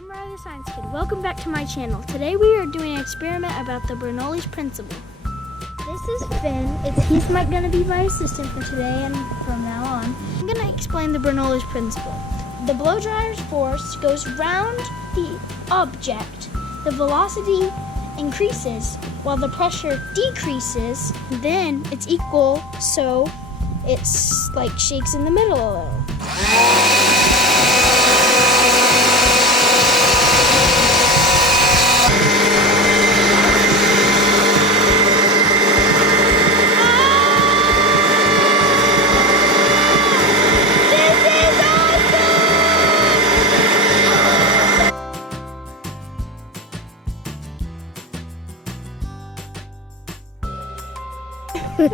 I'm Ryder the Science Kid. Welcome back to my channel. Today we are doing an experiment about the Bernoulli's principle. This is Finn. He's going to be my assistant for today and from now on. I'm going to explain the Bernoulli's principle. The blow dryer's force goes round the object. The velocity increases while the pressure decreases. Then it's equal, so it's like shakes in the middle a little. Got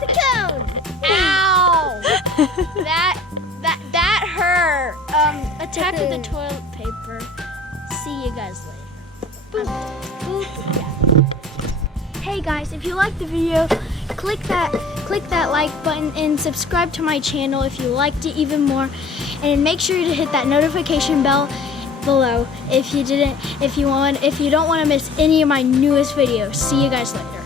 the cone! Ow! that hurt. Attack with the toilet paper. See you guys later. Hey guys, if you like the video, click that like button and subscribe to my channel if you liked it even more, and make sure to hit that notification bell below if you don't want to miss any of my newest videos. See you guys later.